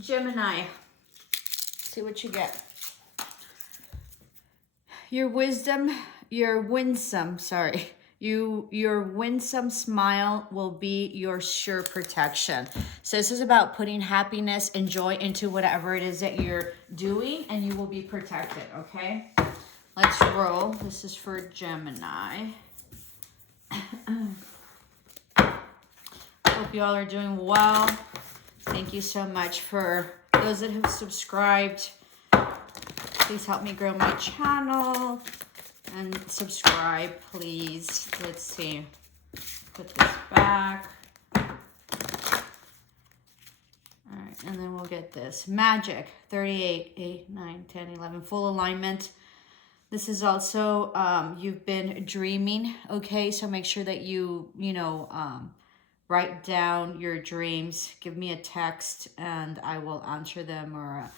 Gemini. See what you get. Your winsome smile will be your sure protection. So this is about putting happiness and joy into whatever it is that you're doing, and you will be protected, okay? Let's roll. This is for Gemini. Hope y'all are doing well. Thank you so much for those that have subscribed. Please help me grow my channel and subscribe, please. Let's see. Put this back. All right, and then we'll get this. Magic, 38, 8, 9, 10, 11, full alignment. This is also, you've been dreaming, okay? So make sure that you write down your dreams. Give me a text and I will answer them, or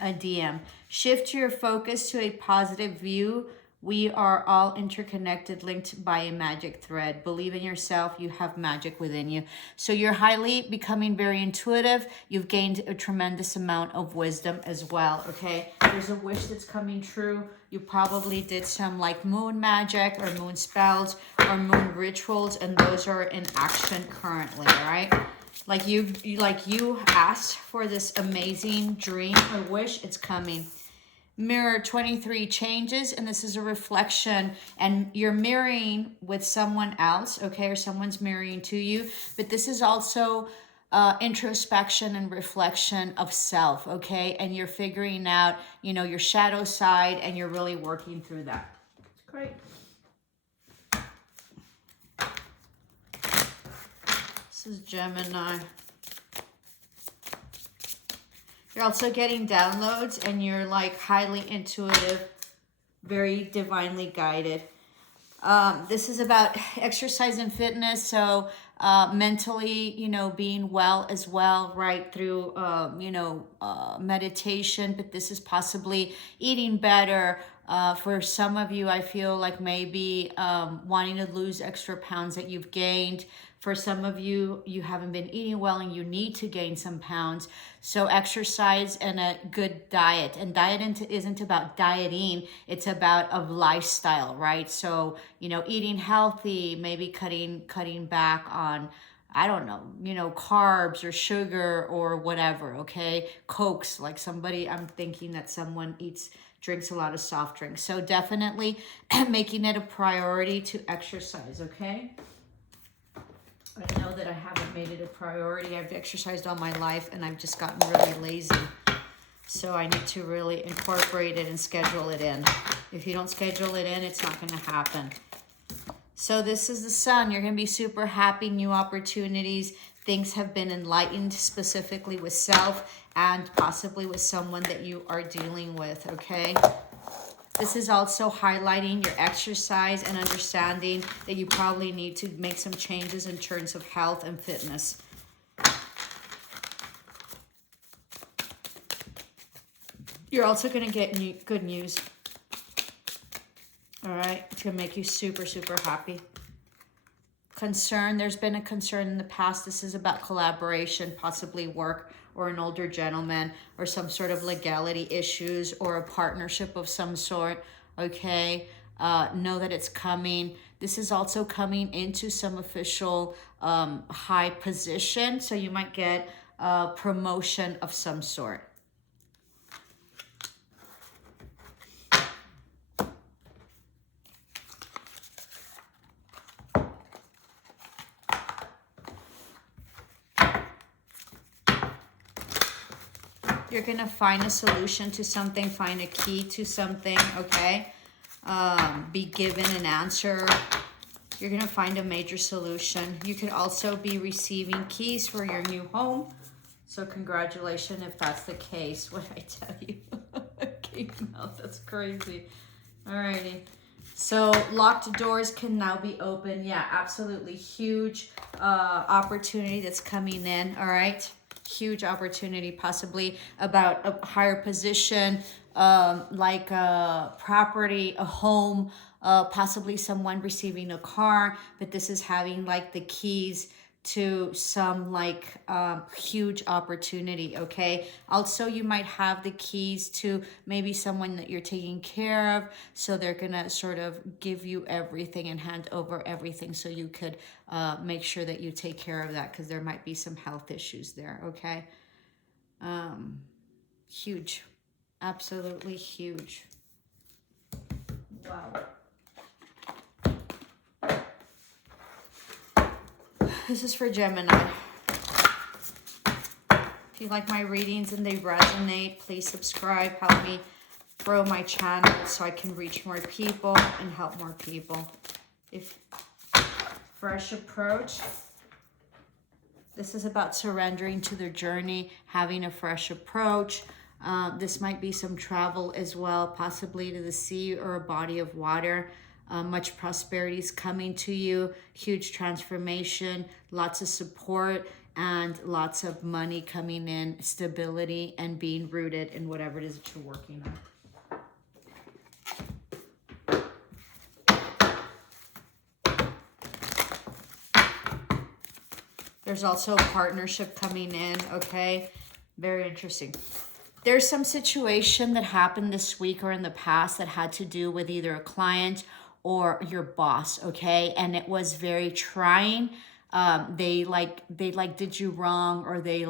a DM. Shift your focus to a positive view. We are all interconnected, linked by a magic thread. Believe in yourself. You have magic within you. So you're highly becoming very intuitive. You've gained a tremendous amount of wisdom as well, okay? There's a wish that's coming true. You probably did some like moon magic or moon spells or moon rituals, and those are in action currently, all right? Like you asked for this amazing dream or wish, it's coming. Mirror 23 changes, and this is a reflection, and you're mirroring with someone else, okay, or someone's mirroring to you, but this is also introspection and reflection of self, okay, and you're figuring out, your shadow side, and you're really working through that. It's great. This is Gemini. You're also getting downloads, and you're like highly intuitive, very divinely guided. This is about exercise and fitness. So mentally, being well as well, right, through, meditation. But this is possibly eating better. For some of you, I feel like maybe wanting to lose extra pounds that you've gained. For some of you, you haven't been eating well and you need to gain some pounds. So exercise and a good diet. And diet isn't about dieting. It's about a lifestyle, right? So, eating healthy, maybe cutting back on, I don't know, carbs or sugar or whatever, okay? Cokes, like I'm thinking that someone drinks a lot of soft drinks. So definitely making it a priority to exercise, okay? I know that I haven't made it a priority. I've exercised all my life and I've just gotten really lazy. So I need to really incorporate it and schedule it in. If you don't schedule it in, it's not going to happen. So this is the Sun. You're going to be super happy, new opportunities. Things have been enlightened, specifically with self and possibly with someone that you are dealing with, okay? This is also highlighting your exercise and understanding that you probably need to make some changes in terms of health and fitness. You're also going to get good news. All right? It's going to make you super, super happy. Concern. There's been a concern in the past. This is about collaboration, possibly work, or an older gentleman, or some sort of legality issues, or a partnership of some sort, okay? Know that it's coming. This is also coming into some official high position, so you might get a promotion of some sort. You're going to find a solution to something, find a key to something, okay? Be given an answer. You're going to find a major solution. You could also be receiving keys for your new home. So congratulations if that's the case. What did I tell you? Came out. That's crazy. Alrighty. So locked doors can now be open. Yeah, absolutely. Huge opportunity that's coming in, all right? Huge opportunity, possibly about a higher position, like a property, a home, possibly someone receiving a car, but this is having like the keys to some like huge opportunity, okay? Also, you might have the keys to maybe someone that you're taking care of, so they're gonna sort of give you everything and hand over everything so you could make sure that you take care of that, because there might be some health issues there, okay? Huge, absolutely huge. Wow. This is for Gemini. If you like my readings and they resonate, please subscribe. Help me grow my channel so I can reach more people and help more people. If fresh approach, this is about surrendering to their journey, having a fresh approach. This might be some travel as well, possibly to the sea or a body of water. Much prosperity is coming to you, huge transformation, lots of support, and lots of money coming in, stability, and being rooted in whatever it is that you're working on. There's also a partnership coming in, okay? Very interesting. There's some situation that happened this week or in the past that had to do with either a client or your boss, okay? And it was very trying. They did you wrong, or they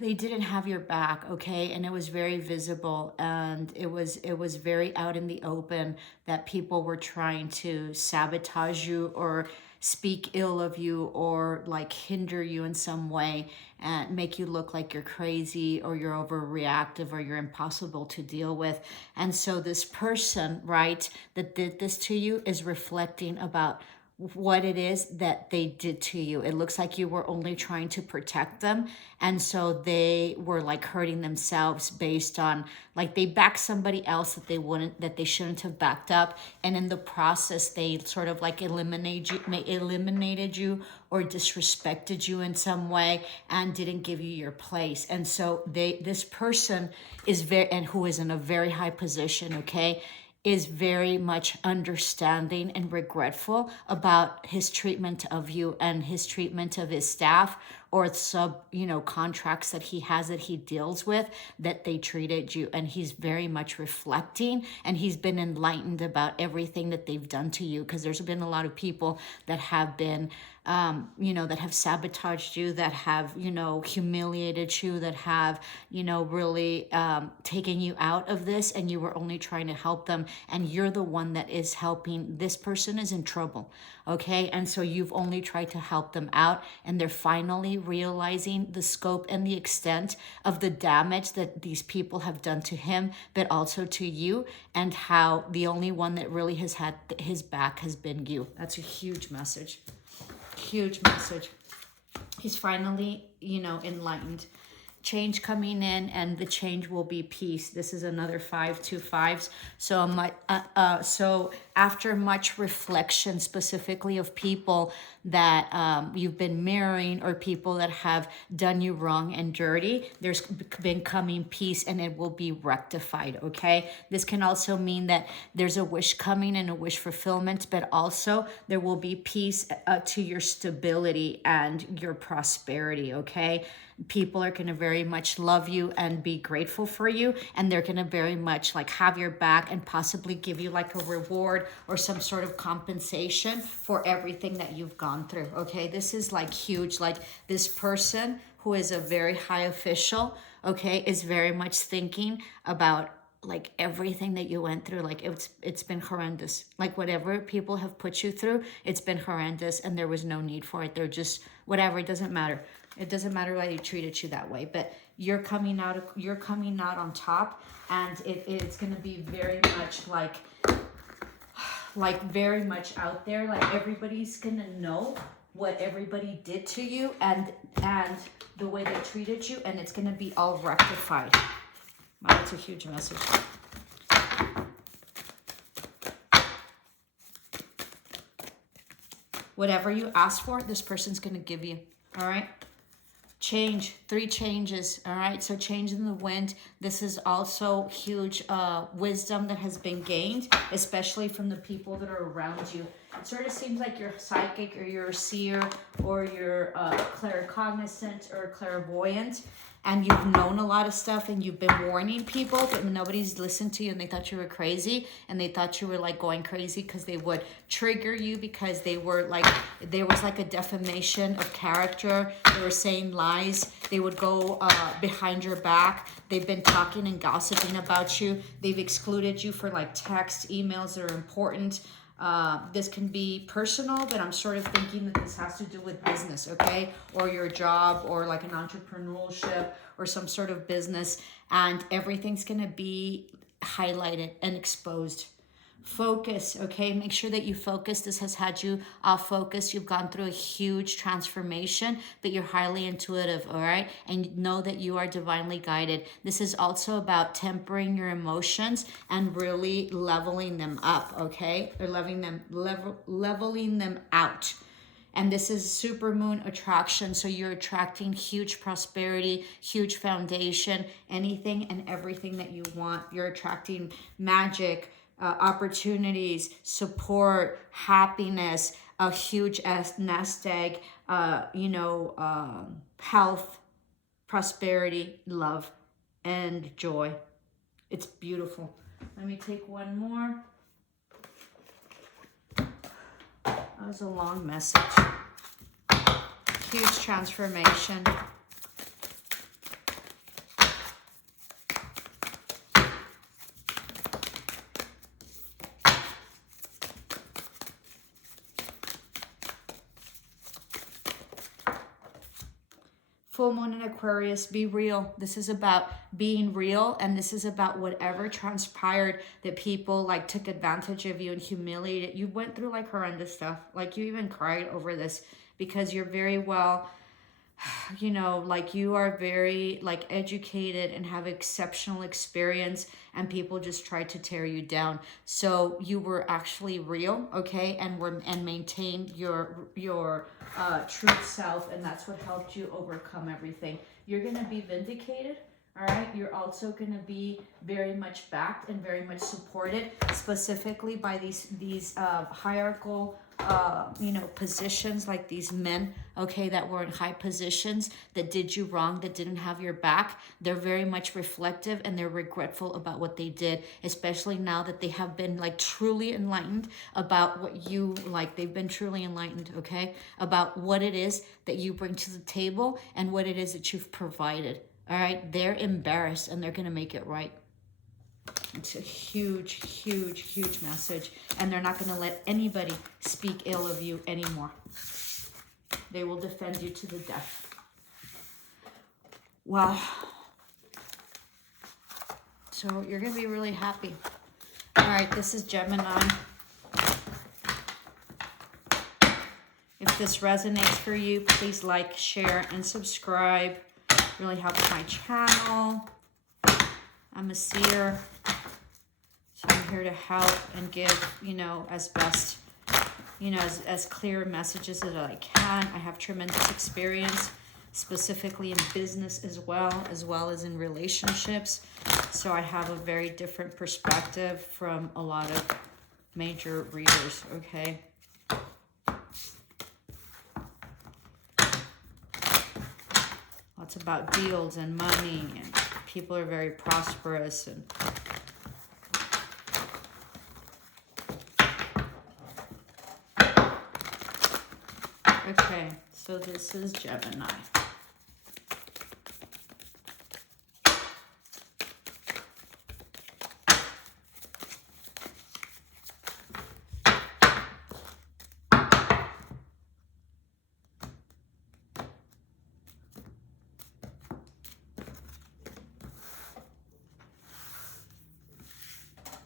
they didn't have your back, okay? And it was very visible, and it was very out in the open that people were trying to sabotage you or speak ill of you or like hinder you in some way and make you look like you're crazy or you're overreactive or you're impossible to deal with. And so this person, right, that did this to you is reflecting about what it is that they did to you. It looks like you were only trying to protect them, and so they were like hurting themselves based on like they backed somebody else that they shouldn't have backed up, and in the process they sort of like eliminated you or disrespected you in some way and didn't give you your place. And so this person is who is in a very high position, okay, is very much understanding and regretful about his treatment of you and his treatment of his staff or contracts that he has that he deals with, that they treated you. And he's very much reflecting, and he's been enlightened about everything that they've done to you, because there's been a lot of people that have been that have sabotaged you, that have, humiliated you, that have, really taken you out of this, and you were only trying to help them, and you're the one that is helping. This person is in trouble, okay? And so you've only tried to help them out, and they're finally realizing the scope and the extent of the damage that these people have done to him, but also to you, and how the only one that really has had his back has been you. That's a huge message. Huge message. He's finally, enlightened. Change coming in, and the change will be peace. This is another 5 2 5s. So after much reflection, specifically of people that you've been mirroring or people that have done you wrong and dirty, there's been coming peace, and it will be rectified, okay? This can also mean that there's a wish coming and a wish fulfillment, but also there will be peace to your stability and your prosperity, okay? People are going to very much love you and be grateful for you, and they're going to very much like have your back and possibly give you like a reward or some sort of compensation for everything that you've gone through, okay? This is like huge. Like this person who is a very high official, okay, is very much thinking about like everything that you went through. Like it's been horrendous. Like whatever people have put you through, it's been horrendous, and there was no need for it. They're just whatever. It doesn't matter. It doesn't matter why they treated you that way, but you're coming out on top, and it's going to be very much like very much out there. Like everybody's going to know what everybody did to you and the way they treated you, and it's going to be all rectified. Wow, that's a huge message. Whatever you ask for, this person's going to give you. All right? Change, 3 changes. All right? So change in the wind. This is also huge wisdom that has been gained, especially from the people that are around you. It sort of seems like you're psychic or you're a seer or you're claircognizant or clairvoyant, and you've known a lot of stuff and you've been warning people, but nobody's listened to you and they thought you were crazy, and they thought you were like going crazy because they would trigger you because they were like, there was like a defamation of character. They were saying lies. They would go behind your back. They've been talking and gossiping about you. They've excluded you for like text, emails that are important. This can be personal, but I'm sort of thinking that this has to do with business, okay? Or your job, or like an entrepreneurship, or some sort of business, and everything's gonna be highlighted and exposed. Focus, okay? Make sure that you focus. This has had you off focus. You've gone through a huge transformation, but you're highly intuitive, all right? And know that you are divinely guided. This is also about tempering your emotions and really leveling them up, okay? Or leveling them out. And this is super moon attraction. So you're attracting huge prosperity, huge foundation, anything and everything that you want. You're attracting magic, opportunities, support, happiness, a huge nest egg, health, prosperity, love, and joy. It's beautiful. Let me take one more. That was a long message. Huge transformation. Full moon in Aquarius, be real. This is about being real, and this is about whatever transpired that people like took advantage of you and humiliated. You went through like horrendous stuff. Like you even cried over this because you're very well, like you are very like educated and have exceptional experience, and people just tried to tear you down. So you were actually real, okay, and maintained your true self, and that's what helped you overcome everything. You're gonna be vindicated. All right, you're also going to be very much backed and very much supported, specifically by these hierarchical positions, like these men, okay, that were in high positions that did you wrong, that didn't have your back. They're very much reflective and they're regretful about what they did, especially now that they have been like truly enlightened about what you like. They've been truly enlightened, okay, about what it is that you bring to the table and what it is that you've provided. All right, they're embarrassed and they're going to make it right. It's a huge, huge, huge message. And they're not going to let anybody speak ill of you anymore. They will defend you to the death. Wow. So you're going to be really happy. All right, this is Gemini. If this resonates for you, please like, share, and subscribe. Really helps my channel. I'm a seer, so I'm here to help and give, as best, as clear messages as I can. I have tremendous experience, specifically in business as well as in relationships. So I have a very different perspective from a lot of major readers, okay? It's about deals and money, and people are very prosperous. And okay, so this is Gemini.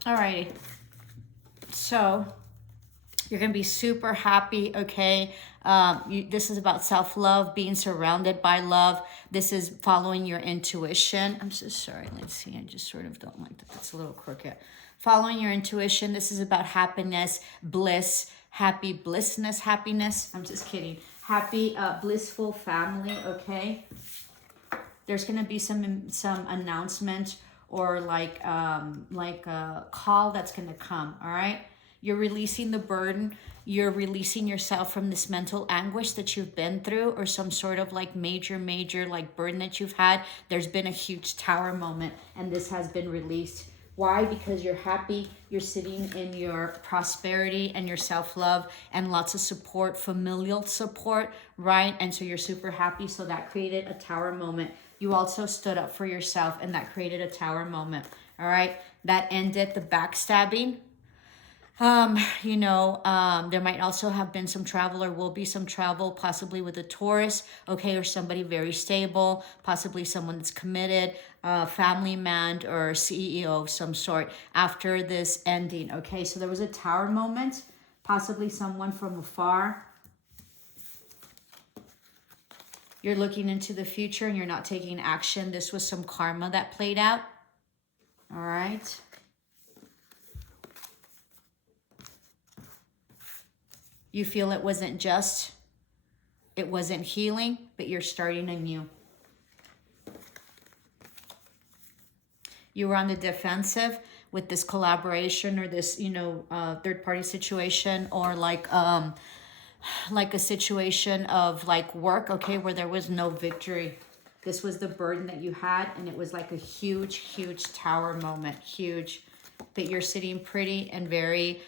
Alrighty, so you're going to be super happy, okay? This is about self-love, being surrounded by love. This is following your intuition. I'm so sorry. Let's see. I just sort of don't like that. That's a little crooked. Following your intuition. This is about happiness, bliss, happy blissness, happiness. I'm just kidding. Happy, blissful family, okay? There's going to be some announcement or like a call that's going to come, all right? You're releasing the burden. you're releasing yourself from this mental anguish that you've been through, or some sort of like major like burden that you've had. There's been a huge tower moment, and this has been released. Why? Because you're happy, you're sitting in your prosperity and your self-love and lots of support, familial support, right? And so you're super happy. So that created a tower moment. You also stood up for yourself, and that created a tower moment. All right. That ended the backstabbing. There might also have been some travel, or will be some travel, possibly with a Taurus, okay, or somebody very stable, possibly someone that's committed, family man or CEO of some sort after this ending, okay? So there was a tower moment, possibly someone from afar. You're looking into the future and you're not taking action. This was some karma that played out, all right? You feel it wasn't just, it wasn't healing, but you're starting anew. You were on the defensive with this collaboration or this, third-party situation, or like a situation of like work, okay, where there was no victory. This was the burden that you had, and it was like a huge, huge tower moment, huge. But you're sitting pretty and very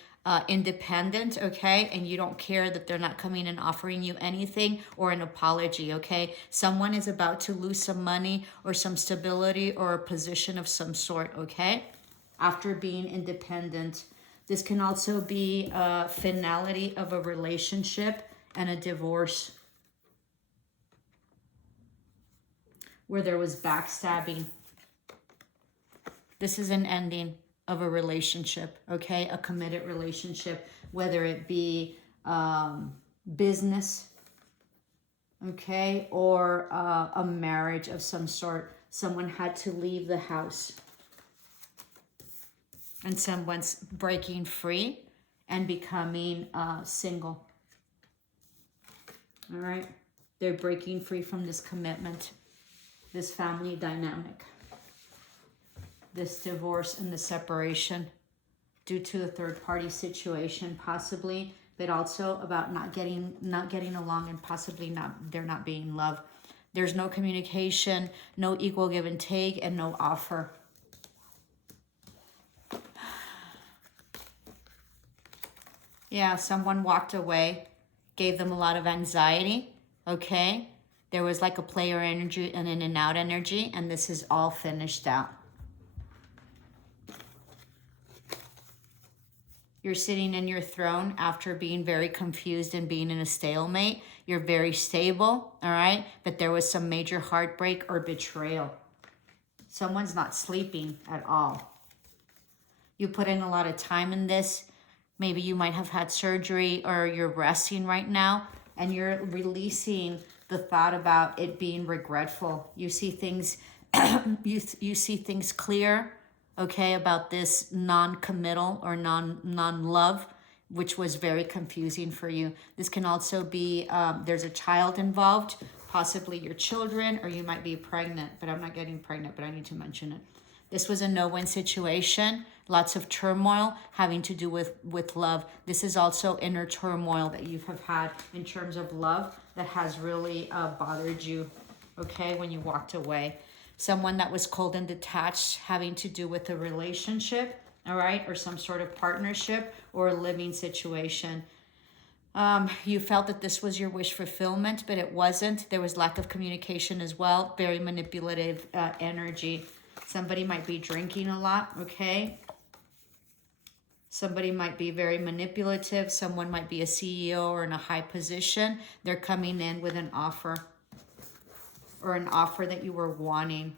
independent, okay? And you don't care that they're not coming and offering you anything or an apology, okay? Someone is about to lose some money or some stability or a position of some sort, okay? After being independent. This can also be a finality of a relationship and a divorce where there was backstabbing. This is an ending of a relationship, okay? A committed relationship, whether it be business, okay, or a marriage of some sort. Someone had to leave the house, and someone's breaking free and becoming single. All right? They're breaking free from this commitment, this family dynamic, this divorce and the separation due to a third-party situation, possibly, but also about not getting along, and possibly they're not being loved. There's no communication, no equal give and take, and no offer. Yeah, someone walked away, gave them a lot of anxiety, okay? There was like a player energy and in and out energy, and this is all finished out. You're sitting in your throne after being very confused and being in a stalemate. You're very stable, all right? But there was some major heartbreak or betrayal. Someone's not sleeping at all. You put in a lot of time in this. Maybe you might have had surgery, or you're resting right now, and you're releasing the thought about it being regretful. You see things, you see things clear, okay, about this non-committal or non-love, which was very confusing for you. This can also be, there's a child involved, possibly your children, or you might be pregnant, but I'm not getting pregnant, but I need to mention it. This was a no-win situation, lots of turmoil having to do with love. This is also inner turmoil that you have had in terms of love that has really bothered you, okay, when you walked away. Someone that was cold and detached, having to do with a relationship, all right, or some sort of partnership or a living situation. You felt that this was your wish fulfillment, but it wasn't. There was lack of communication as well, very manipulative energy. Somebody might be drinking a lot, okay? Somebody might be very manipulative. Someone might be a CEO or in a high position. They're coming in with an offer, or an offer that you were wanting.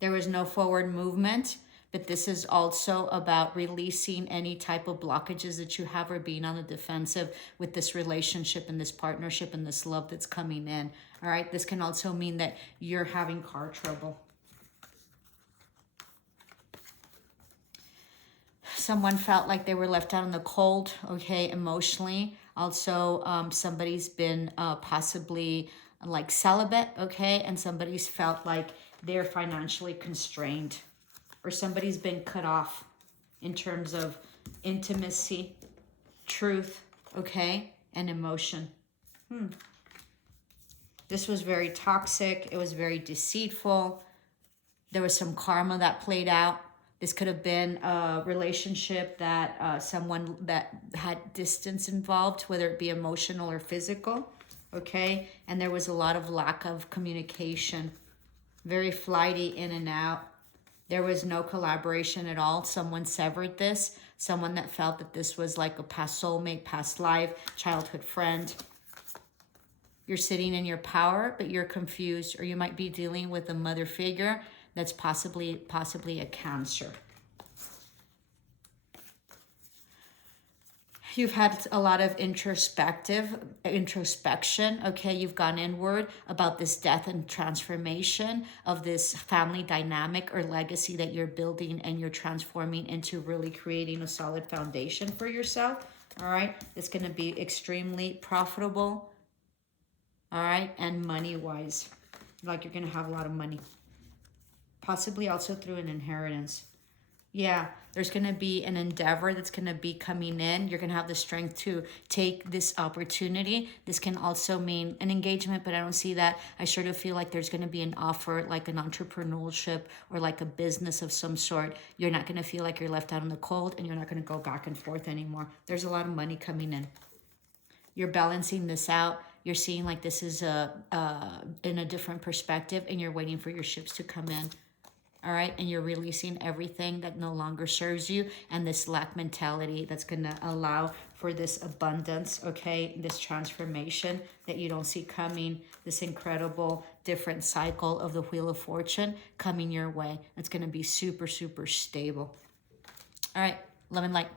There was no forward movement, but this is also about releasing any type of blockages that you have, or being on the defensive with this relationship and this partnership and this love that's coming in. All right, this can also mean that you're having car trouble. Someone felt like they were left out in the cold, okay, emotionally. Also, somebody's been possibly like celibate, okay, and somebody's felt like they're financially constrained, or somebody's been cut off in terms of intimacy, truth, okay, and emotion. This was very toxic. It was very deceitful. There was some karma that played out. This could have been a relationship that someone that had distance involved, whether it be emotional or physical, okay? And there was a lot of lack of communication, very flighty in and out. There was no collaboration at all. Someone severed this, someone that felt that this was like a past soulmate, past life, childhood friend. You're sitting in your power, but you're confused, or you might be dealing with a mother figure that's possibly a Cancer. You've had a lot of introspection, okay? You've gone inward about this death and transformation of this family dynamic or legacy that you're building, and you're transforming into really creating a solid foundation for yourself, all right? It's gonna be extremely profitable, all right? And money-wise, like you're gonna have a lot of money. Possibly also through an inheritance. Yeah, there's going to be an endeavor that's going to be coming in. You're going to have the strength to take this opportunity. This can also mean an engagement, but I don't see that. I sort of feel like there's going to be an offer, like an entrepreneurship or like a business of some sort. You're not going to feel like you're left out in the cold, and you're not going to go back and forth anymore. There's a lot of money coming in. You're balancing this out. You're seeing like this is in a different perspective, and you're waiting for your ships to come in. All right, and you're releasing everything that no longer serves you, and this lack mentality that's going to allow for this abundance, okay, this transformation that you don't see coming, this incredible different cycle of the Wheel of Fortune coming your way. It's going to be super, super stable. All right, love and light.